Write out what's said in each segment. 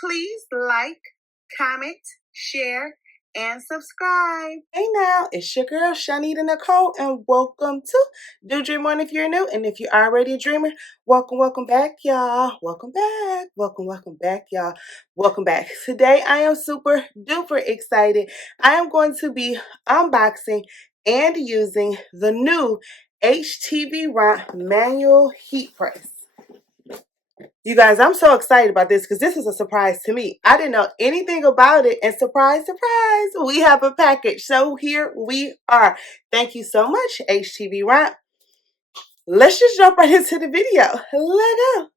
Please like, comment, share, and subscribe. Hey now, it's your girl ChonitaNicole, and welcome to Do Dream On if you're new, and if you're already a dreamer, welcome back, y'all. Welcome back, y'all. Welcome back. Today I am super duper excited. I am going to be unboxing and using the new HTVRONT manual heat press. You guys, I'm so excited about this because this is a surprise to me. I didn't know anything about it, and surprise, surprise, we have a package. So here we are. Thank you so much, HTVRONT. Let's just jump right into the video. Let's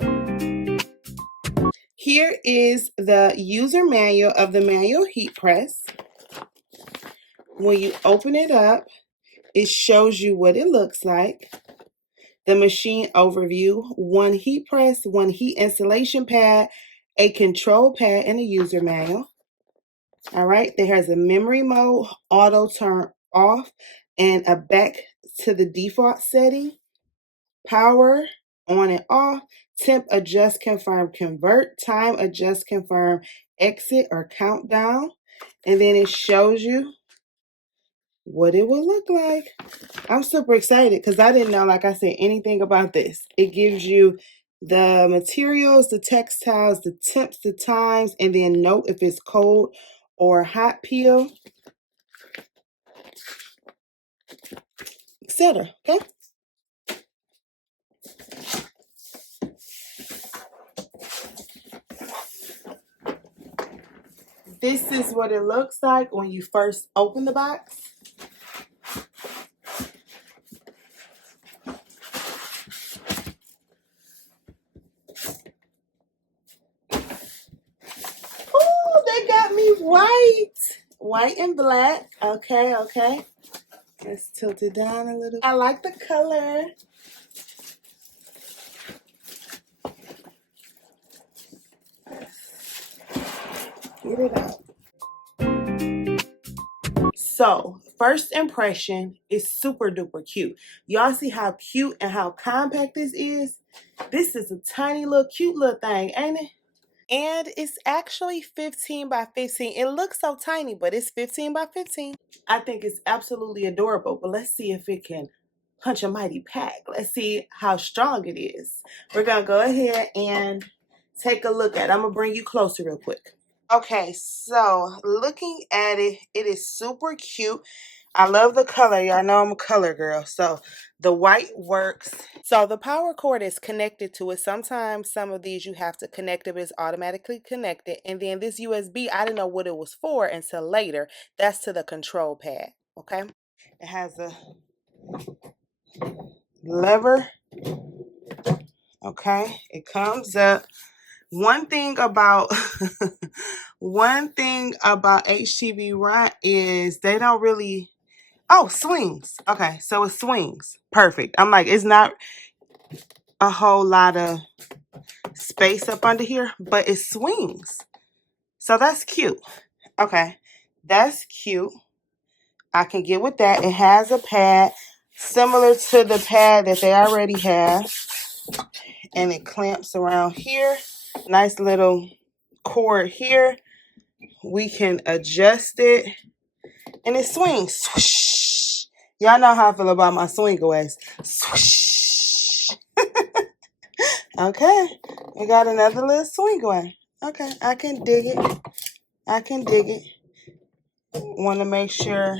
go. Here is the user manual of the manual heat press. When you open it up, it shows you what it looks like. The machine overview, one heat press, one heat installation pad, a control pad, and a user manual. All right, there has a memory mode, auto turn off, and a back to the default setting. Power on and off, temp adjust, confirm, convert, time adjust, confirm, exit or countdown. And then it shows you what it will look like. I'm super excited because I didn't know, like I said, anything about this. It gives you the materials, the textiles, the temps, the times, and then note if it's cold or hot peel, etc. Okay. This is what it looks like when you first open the box. Oh, they got me white and black. Okay. Let's tilt it down a little. I like the color. Get it out. So, first impression is super duper cute. Y'all see how cute and how compact this is? This is a tiny little cute little thing, ain't it? And it's actually 15 by 15. It looks so tiny, but it's 15 by 15. I think it's absolutely adorable, but let's see if it can punch a mighty pack. Let's see how strong it is. We're going to go ahead and take a look at it. I'm going to bring you closer real quick. Okay, so looking at it, it is super cute. I love the color. Y'all know I'm a color girl. So the white works. So the power cord is connected to it. Sometimes some of these you have to connect it, but it's automatically connected. And then this USB, I didn't know what it was for until later. That's to the control pad. Okay. It has a lever. Okay. It comes up. One thing about HTVRONT is they don't really, swings. Okay, so it swings. Perfect. I'm like, it's not a whole lot of space up under here, but it swings. So that's cute. Okay, that's cute. I can get with that. It has a pad similar to the pad that they already have, and it clamps around here. Nice little cord here. We can adjust it, and it swings. Swoosh. Y'all know how I feel about my swingaways. Swoosh. Okay, we got another little swingaway. Okay, I can dig it. I can dig it. Want to make sure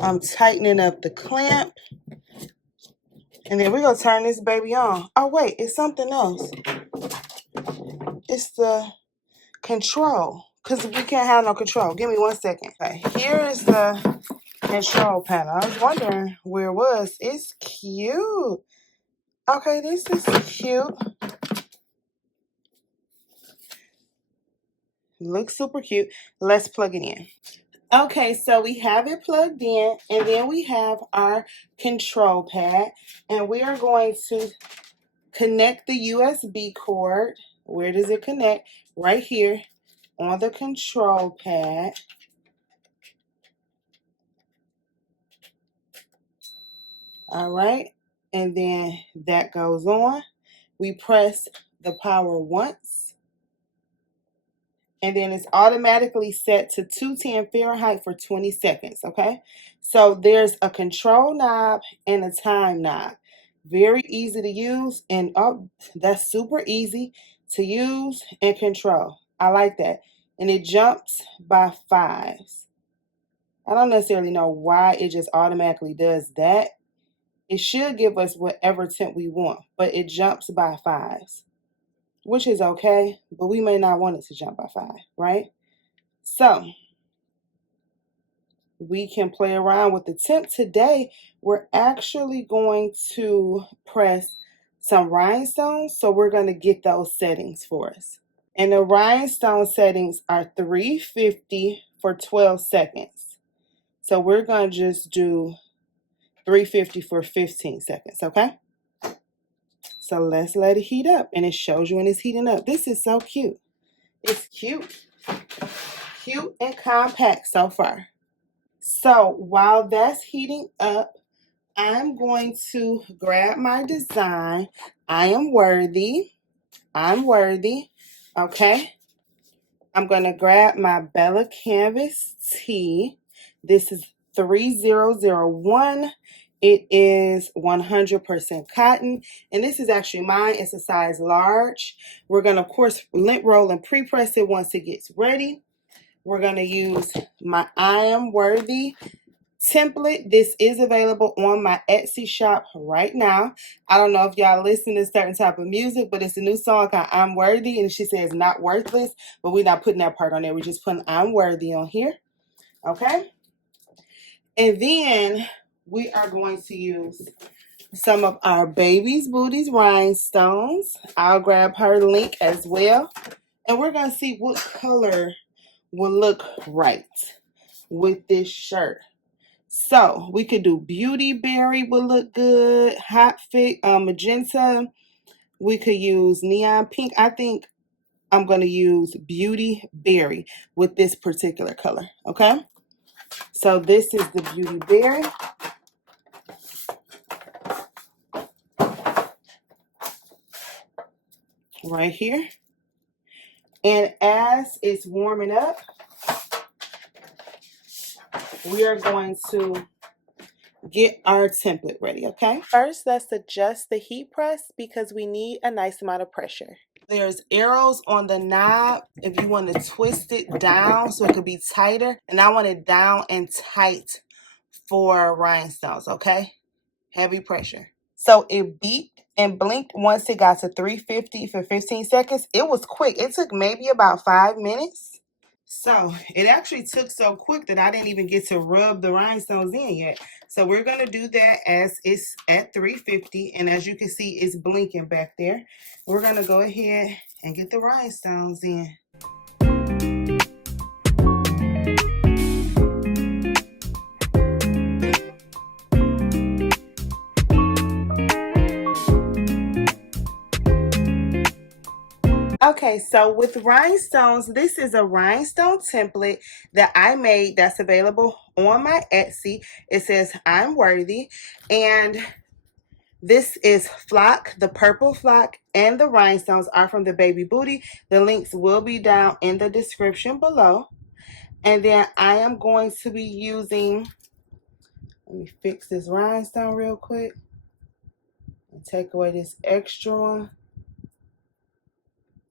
I'm tightening up the clamp. And then we're going to turn this baby on. Oh, wait, it's something else. It's the control. Because we can't have no control. Give me 1 second. Okay, here is the control panel. I was wondering where it was. It's cute. Okay, this is cute. Looks super cute. Let's plug it in. Okay, so we have it plugged in, and then we have our control pad, and we are going to connect the USB cord. Where does it connect? Right here on the control pad. All right, and then that goes on. We press the power once, and then it's automatically set to 210 Fahrenheit for 20 seconds, okay? So there's a control knob and a time knob. Very easy to use, and oh, that's super easy to use and control. I like that. And it jumps by fives. I don't necessarily know why it just automatically does that. It should give us whatever temp we want, but it jumps by fives, which is okay, but we may not want it to jump by 5, right? So we can play around with the temp. Today, we're actually going to press some rhinestones, so we're going to get those settings for us. And the rhinestone settings are 350 for 12 seconds. So we're going to just do 350 for 15 seconds, okay? So let's let it heat up, and it shows you when it's heating up. This is so cute. It's cute. Cute and compact so far. So while that's heating up, I'm going to grab my design. I am worthy. I'm worthy. Okay. I'm going to grab my BELLA+CANVAS tee. This is 3001. It is 100% cotton, and this is actually mine. It's a size large. We're going to, of course, lint roll and pre-press it once it gets ready. We're going to use my I Am Worthy template. This is available on my Etsy shop right now. I don't know if y'all listen to certain type of music, but it's a new song called I'm Worthy, and she says not worthless, but we're not putting that part on there. We're just putting I'm worthy on here. Okay. And then we are going to use some of our baby's booties rhinestones. I'll grab her link as well. And we're going to see what color will look right with this shirt. So we could do Beauty Berry would look good. Hot Fit Magenta. We could use Neon Pink. I think I'm going to use Beauty Berry with this particular color. Okay. So this is the Beauty Berry. Right here. And as it's warming up, we are going to get our template ready, okay? First, let's adjust the heat press because we need a nice amount of pressure. There's arrows on the knob if you want to twist it down so it could be tighter. And I want it down and tight for rhinestones, okay? Heavy pressure. So it beeped and blinked once it got to 350 for 15 seconds. It was quick. It took maybe about 5 minutes. So it actually took so quick that I didn't even get to rub the rhinestones in yet. So we're going to do that as it's at 350. And as you can see, it's blinking back there. We're going to go ahead and get the rhinestones in. Okay, so with rhinestones, this is a rhinestone template that I made that's available on my Etsy. It says I'm worthy, and this is flock. The purple flock and the rhinestones are from the baby booty. The links will be down in the description below. And then I am going to be using, let me fix this rhinestone real quick and take away this extra one.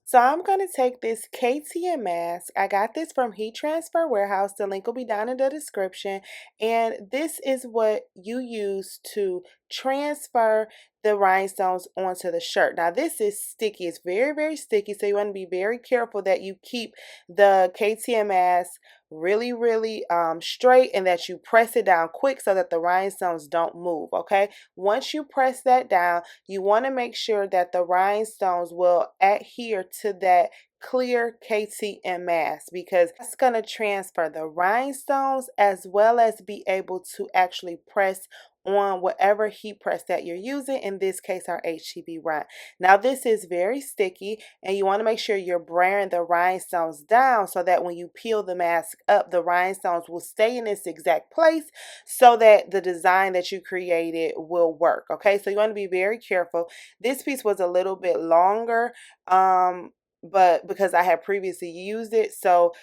So I'm going to take this KTM mask. I got this from Heat Transfer Warehouse. The link will be down in the description. And this is what you use to transfer the rhinestones onto the shirt. Now this is sticky. It's very, very sticky. So you want to be very careful that you keep the KTM mask really, really straight, and that you press it down quick so that the rhinestones don't move. Okay, once you press that down, you want to make sure that the rhinestones will adhere to that clear KTM mask, because that's going to transfer the rhinestones as well as be able to actually press on whatever heat press that you're using, in this case our HTVRONT. Now this is very sticky, and you want to make sure you're braying the rhinestones down so that when you peel the mask up, the rhinestones will stay in this exact place so that the design that you created will work. Okay, so you want to be very careful. This piece was a little bit longer, but because I had previously used it, so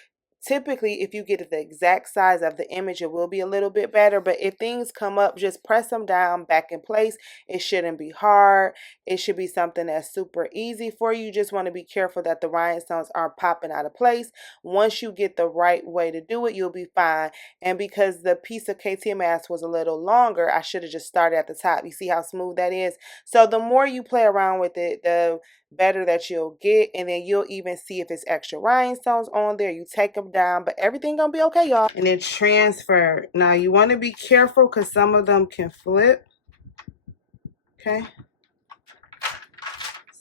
typically if you get it the exact size of the image, it will be a little bit better. But if things come up, just press them down back in place. It shouldn't be hard. It should be something that's super easy for you. Just want to be careful that the rhinestones aren't popping out of place. Once you get the right way to do it, you'll be fine. And because the piece of KT mask was a little longer, I should have just started at the top. You see how smooth that is? So the more you play around with it, the better that you'll get. And then you'll even see if it's extra rhinestones on there. You take them down, but everything gonna be okay, y'all. And then transfer. Now you want to be careful because some of them can flip. Okay,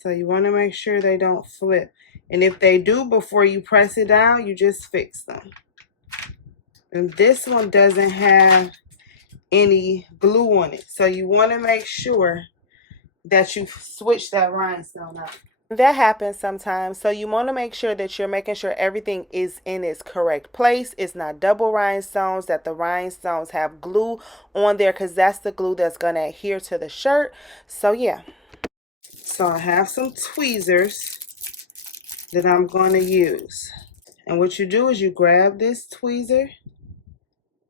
so you want to make sure they don't flip, and if they do, before you press it down, you just fix them. And this one doesn't have any glue on it, so you want to make sure that you switch that rhinestone out. That happens sometimes, so you want to make sure that you're making sure everything is in its correct place. It's not double rhinestones, that the rhinestones have glue on there, because that's the glue that's going to adhere to the shirt. So yeah, so I have some tweezers that I'm going to use, and what you do is you grab this tweezer,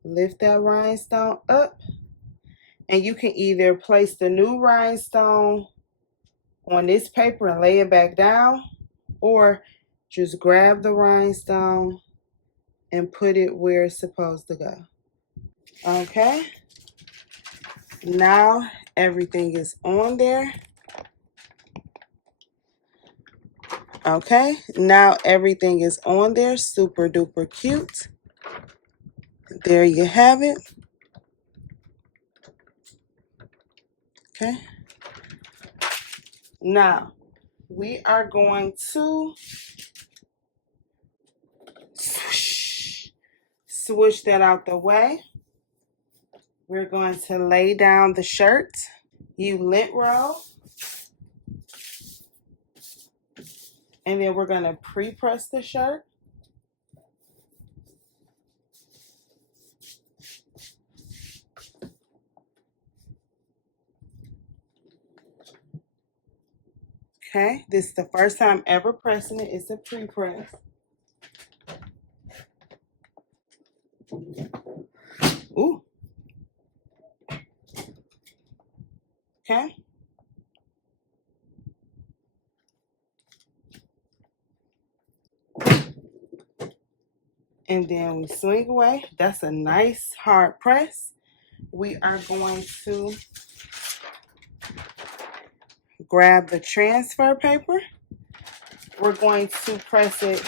lift that rhinestone up, and you can either place the new rhinestone on this paper and lay it back down, or just grab the rhinestone and put it where it's supposed to go. Okay, now everything is on there. Okay, now everything is on there. Super duper cute. There you have it. Okay, now we are going to switch that out the way. We're going to lay down the shirt. You lint roll, and then we're going to pre-press the shirt. Okay, this is the first time ever pressing it. It's a pre-press. Ooh. Okay. And then we swing away. That's a nice hard press. We are going to grab the transfer paper. We're going to press it,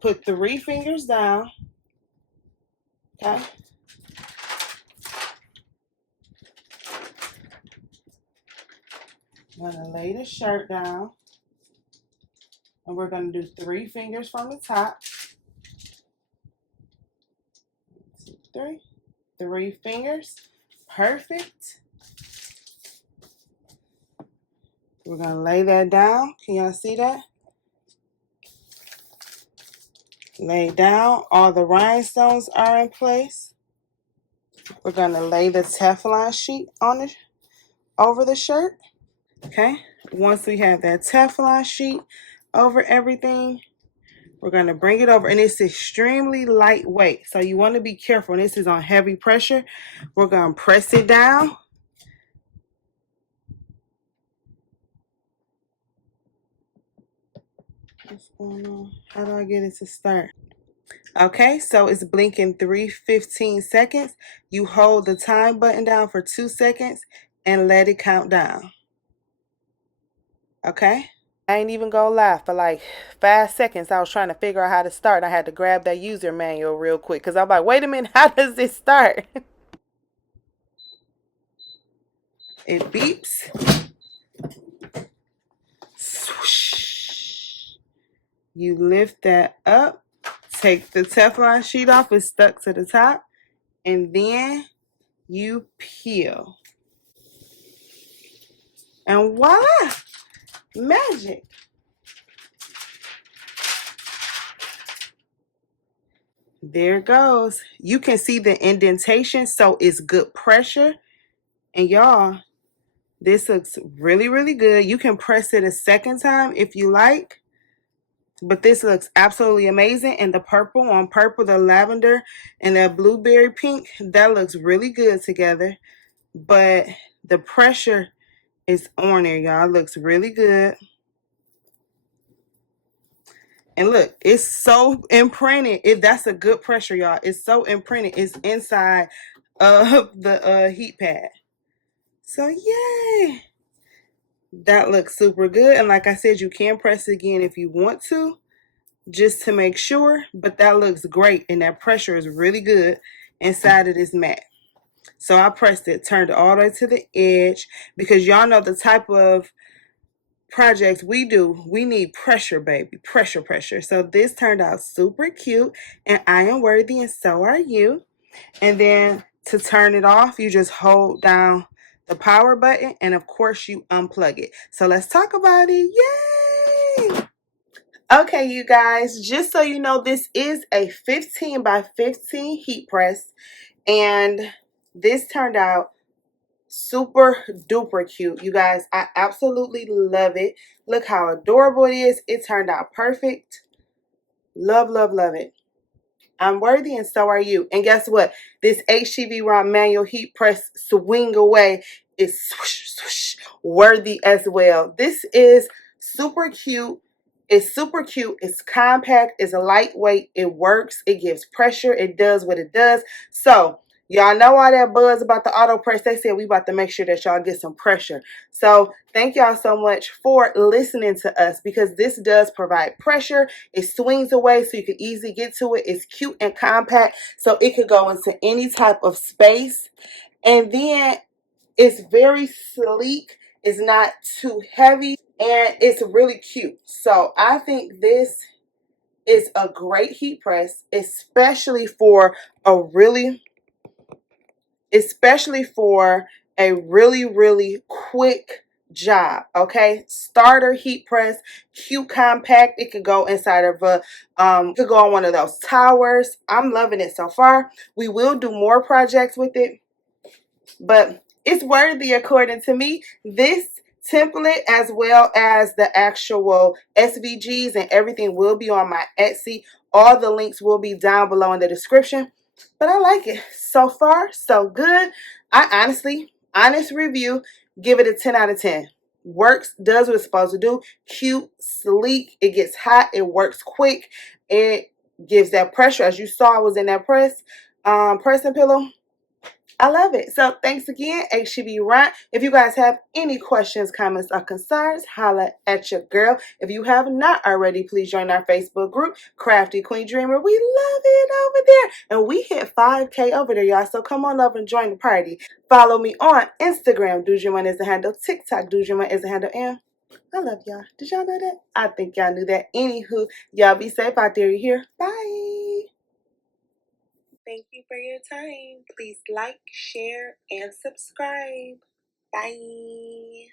put 3 fingers down. Okay. I'm going to lay the shirt down. And we're going to do 3 fingers from the top. 1, 2, 3. 3 fingers. Perfect. We're going to lay that down. Can y'all see that? Lay down. All the rhinestones are in place. We're going to lay the Teflon sheet on it over the shirt. Okay. Once we have that Teflon sheet over everything, we're going to bring it over, and it's extremely lightweight. So you want to be careful. This is on heavy pressure. We're going to press it down. What's going on? How do I get it to start? Okay, so it's blinking 3:15 seconds. You hold the time button down for 2 seconds and let it count down. Okay? I ain't even gonna lie, for like 5 seconds I was trying to figure out how to start. I had to grab that user manual real quick because I'm like, wait a minute, how does this start? It beeps. Swoosh. You lift that up, take the Teflon sheet off, it's stuck to the top, and then you peel. And voila, magic. There it goes. You can see the indentation, so it's good pressure. And y'all, this looks really, really good. You can press it a second time if you like. But this looks absolutely amazing. And the purple on purple, the lavender, and that blueberry pink, that looks really good together. But the pressure is on there, y'all. It looks really good. And look, it's so imprinted. That's a good pressure, y'all. It's so imprinted. It's inside of the heat pad. So yay! That looks super good. And like I said, you can press it again if you want to, just to make sure. But that looks great. And that pressure is really good inside of this mat. So I pressed it, turned it all the way to the edge, because y'all know the type of projects we do, we need pressure, baby. Pressure, pressure. So this turned out super cute, and I am worthy, and so are you. And then to turn it off, you just hold down the power button, and of course you unplug it. So let's talk about it. Yay! Okay, you guys, just so you know, this is a 15 by 15 heat press, and this turned out super duper cute. You guys, I absolutely love it. Look how adorable it is. It turned out perfect. Love, love, love it. I'm worthy, and so are you. And guess what? This HTVRONT manual heat press swing away is swoosh, swoosh, worthy as well. This is super cute. It's super cute. It's compact. It's lightweight. It works. It gives pressure. It does what it does. So y'all know all that buzz about the auto press. They said we about to make sure that y'all get some pressure. So thank y'all so much for listening to us, because this does provide pressure. It swings away so you can easily get to it. It's cute and compact, so it could go into any type of space. And then it's very sleek. It's not too heavy, and it's really cute. So I think this is a great heat press, especially for a really really quick job. Okay, starter heat press, cute, compact. It could go inside of a could go on one of those towers. I'm loving it so far. We will do more projects with it, but it's worthy according to me. This template, as well as the actual SVGs and everything, will be on my Etsy. All the links will be down below in the description. But I like it. So far, so good. I honestly, honest review, give it a 10 out of 10. Works, does what it's supposed to do. Cute, sleek. It gets hot. It works quick. It gives that pressure. As you saw, I was in that pressing pillow. I love it. So thanks again, HTVRONT. If you guys have any questions, comments, or concerns, holla at your girl. If you have not already, please join our Facebook group, Crafty Queen Dreamer. We love it over there. And we hit 5K over there, y'all. So come on up and join the party. Follow me on Instagram. Dreamon is the handle. TikTok, Dreamon is the handle. And I love y'all. Did y'all know that? I think y'all knew that. Anywho, y'all be safe out there. You hear? Bye. Thank you for your time. Please like, share, and subscribe. Bye.